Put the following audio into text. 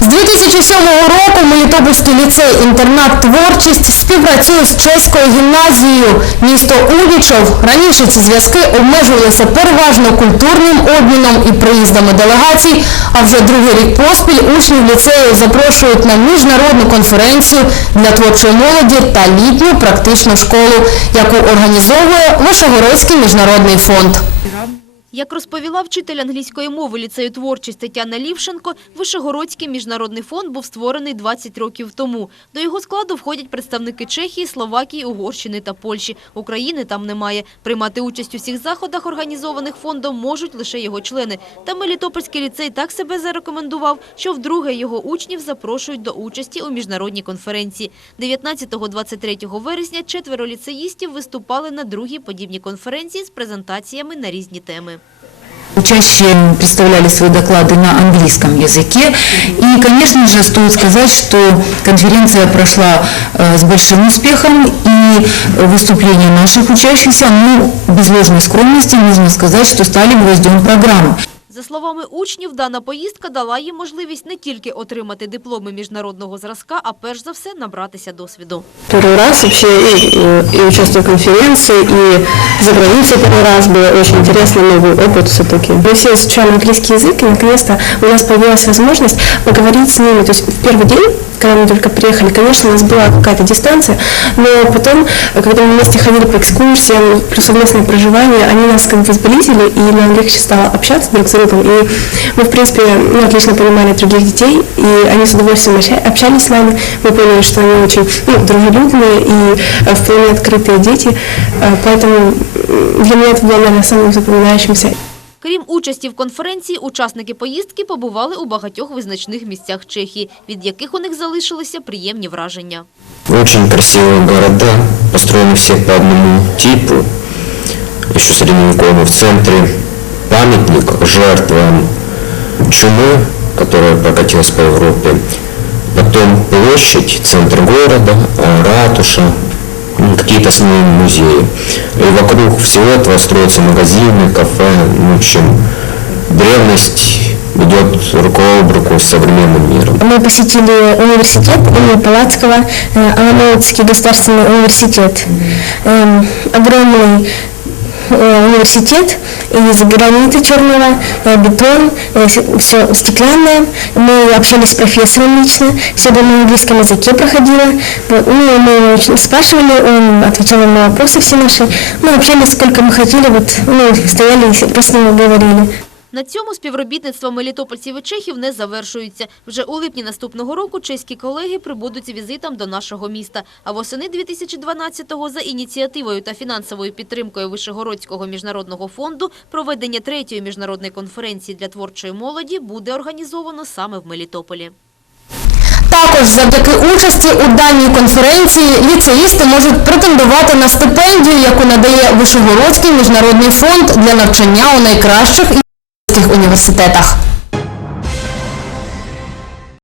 З 2007 року Мелітопольський ліцей-інтернат «Творчість» співпрацює з чеською гімназією місто Унічов. Раніше ці зв'язки обмежувалися переважно культурним обміном і приїздами делегацій, а вже другий рік поспіль учнів ліцею запрошують на міжнародну конференцію для творчої молоді та літню практичну школу, яку організовує Вишегородський міжнародний фонд. Як розповіла вчитель англійської мови ліцею творчість Тетяна Лівшенко, Вишегородський міжнародний фонд був створений 20 років тому. До його складу входять представники Чехії, Словакії, Угорщини та Польщі. України там немає. Приймати участь у всіх заходах, організованих фондом, можуть лише його члени. Та Мелітопольський ліцей так себе зарекомендував, що вдруге його учнів запрошують до участі у міжнародній конференції. 19-23 вересня четверо ліцеїстів виступали на другій подібній конференції з презентаціями на різні теми. Учащие представляли свои доклады на английском языке. И, конечно же, стоит сказать, что конференция прошла э, с большим успехом, и выступления наших учащихся, ну, без ложной скромности, нужно сказать, что стали гвоздем программы. За словами учнів, дана поїздка дала їм можливість не тільки отримати дипломи міжнародного зразка, а перш за все набратися досвіду. Первый раз вообще и, и участвую в конференции, и за границей первый раз было очень интересно, новый опыт все-таки. Мы все изучаем английский язык, и наконец-то у нас появилась возможность поговорить с ними. То есть в первый день, когда мы только приехали, конечно, у нас была какая-то дистанция, но потом, когда мы вместе ходили по экскурсиям, плюс совместное проживание, они нас как бы сблизили, и нам легче стало общаться друг с другом. И мы, в принципе, ну, отлично понимали других детей, и они с удовольствием обща- общались с нами. Мы поняли, что они очень ну, дружелюбные и э, вполне открытые дети, Э, поэтому м, для меня это было, наверное, самым запоминающимся. Крім участі в конференції, учасники поїздки побували у багатьох визначних місцях Чехії, від яких у них залишилися приємні враження. Очень красивые города, построены все по одному типу, еще средневековые. В центре Памятник жертвам чумы, которая прокатилась по Европе. Потом площадь, центр города, ратуша, м, какие-то основные музеи. И вокруг всего этого строятся магазины, кафе. Ну, В общем, древность идет рука об руку с современным миром. Мы посетили университет имени Палацкого, э, Аламоутский государственный университет. Эм, Огромный э, университет из гранита черного, э, бетон, все стеклянное. Мы общались с профессором лично, все это на английском языке проходило. Ну, мы спрашивали, он отвечал на вопросы все наши. Мы общались сколько мы хотели, вот, ну, стояли и с ним говорили. На цьому співробітництво мелітопольців і чехів не завершується. Вже у липні наступного року чеські колеги прибудуть візитом до нашого міста. А восени 2012-го за ініціативою та фінансовою підтримкою Вишегородського міжнародного фонду проведення третьої міжнародної конференції для творчої молоді буде організовано саме в Мелітополі. Також завдяки участі у даній конференції ліцеїсти можуть претендувати на стипендію, яку надає Вишегородський міжнародний фонд для навчання у найкращих університетах.